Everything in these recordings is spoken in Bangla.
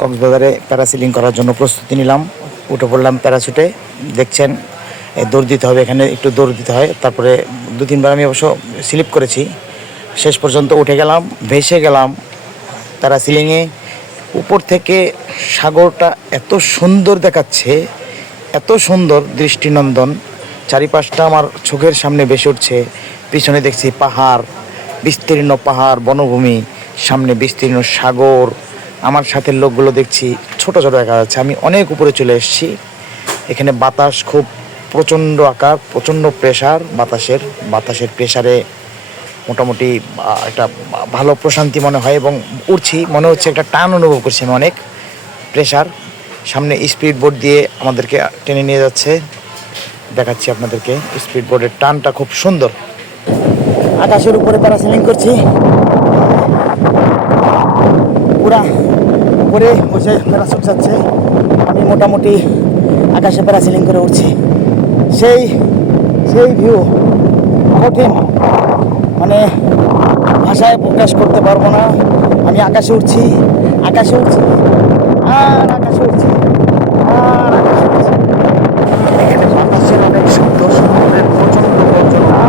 কক্সবাজারে প্যারাসিলিং করার জন্য প্রস্তুতি নিলাম। উঠে পড়লাম প্যারাশুটে দেখছেন দৌড় দিতে হবে, এখানে একটু দৌড় দিতে হয়। তারপরে দু তিনবার আমি অবশ্য স্লিপ করেছি। শেষ পর্যন্ত উঠে গেলাম, ভেসে গেলাম প্যারাসিলিংয়ে। উপর থেকে সাগরটা এত সুন্দর দেখাচ্ছে, এত সুন্দর দৃষ্টিনন্দন। চারিপাশটা আমার চোখের সামনে ভেসে উঠছে। পিছনে দেখছি পাহাড়, বিস্তীর্ণ পাহাড়, বনভূমি, সামনে বিস্তীর্ণ সাগর। আমার সাথে লোকগুলো দেখছি, ছোট ছোট দেখা যাচ্ছে আমি অনেক উপরে চলে এসেছি। এখানে বাতাস খুব প্রচণ্ড আকার, প্রচণ্ড প্রেশার বাতাসের। বাতাসের প্রেশারে মোটামুটি একটা ভালো প্রশান্তি মনে হয় এবং উঠছি মনে হচ্ছে একটা টান অনুভব করছি আমি অনেক। প্রেশার সামনে স্পিড বোর্ড দিয়ে আমাদেরকে টেনে নিয়ে যাচ্ছে। দেখাচ্ছি আপনাদেরকে স্পিড বোর্ডের টানটা খুব সুন্দর। আকাশের উপরে প্যারাসেলিং করছি। পুরা উপরে বসে প্যারাসুট যাচ্ছে। আমি মোটামুটি আকাশে প্যারাসেলিং করে উঠছি। সেই সেই ভিউ কঠিন। মানে ভাষায় প্রকাশ করতে পারব না। আমি আকাশে উঠছি আকাশে উঠছি, আর আকাশে উঠছি, আর আকাশে উঠছি। বাতাসের অনেক শব্দ, সমুদ্রের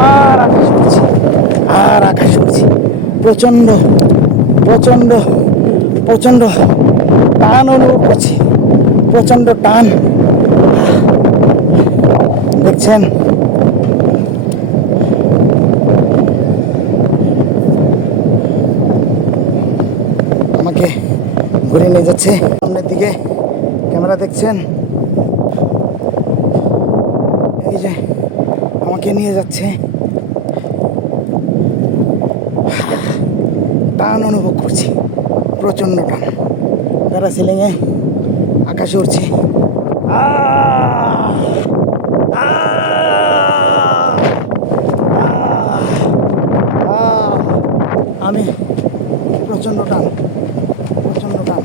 আর আকাশে উঠছি, আর আকাশে উঠছি। প্রচণ্ড প্রচণ্ড। প্রচণ্ড টান অনুভব করছি। প্রচণ্ড টান। দেখছেন? আমাকে ঘুরে নিয়ে যাচ্ছে। সামনের দিকে ক্যামেরা দেখছেন? এই যে আমাকে নিয়ে যাচ্ছে। টান অনুভব করছি। প্রচণ্ড টান তারা সিলিংয়ে আকাশে উঠছি! আমি প্রচণ্ড টান প্রচণ্ড টান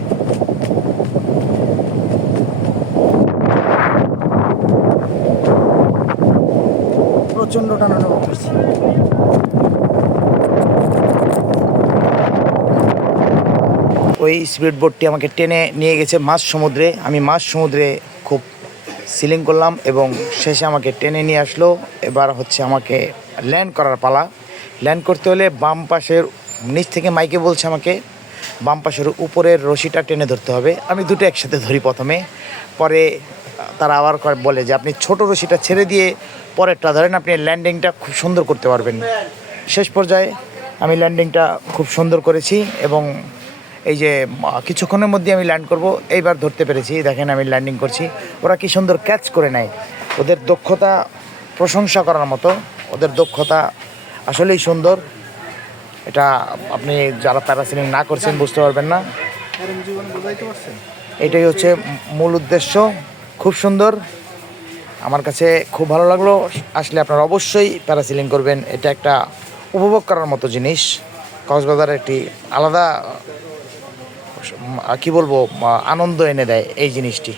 প্রচণ্ড টান অনুভব করছি। ওই স্পিড বোটটি আমাকে টেনে নিয়ে গেছে মাঝ সমুদ্রে। আমি মাঝ সমুদ্রে খুব সিলিং করলাম এবং শেষে আমাকে টেনে নিয়ে আসলো। এবার হচ্ছে আমাকে ল্যান্ড করার পালা। ল্যান্ড করতে হলে বাম পাশের নিচ থেকে মাইকে বলছে আমাকে, বাম পাশের উপরের রশিটা টেনে ধরতে হবে। আমি দুটো একসাথে ধরি প্রথমে। পরে তারা আবার বলে যে, আপনি ছোট রশিটা ছেড়ে দিয়ে পরেরটা ধরেন, আপনি ল্যান্ডিংটা খুব সুন্দর করতে পারবেন। শেষ পর্যায়ে আমি ল্যান্ডিংটা খুব সুন্দর করেছি এবং এই যে কিছুক্ষণের মধ্যে আমি ল্যান্ড করব। এইবার ধরতে পেরেছি। দেখেন আমি ল্যান্ডিং করছি। ওরা কি সুন্দর ক্যাচ করে নেয়। ওদের দক্ষতা প্রশংসা করার মতো। ওদের দক্ষতা আসলেই সুন্দর। এটা আপনি যারা প্যারাসিলিং না করছেন বুঝতে পারবেন না। এটাই হচ্ছে মূল উদ্দেশ্য। খুব সুন্দর। আমার কাছে খুব ভালো লাগল। আসলে আপনারা অবশ্যই প্যারাসিলিং করবেন। এটা একটা উপভোগ করার মতো জিনিস। কক্সবাজার একটি আলাদা কি বলব আনন্দ এনে দেয় এই জিনিসটি।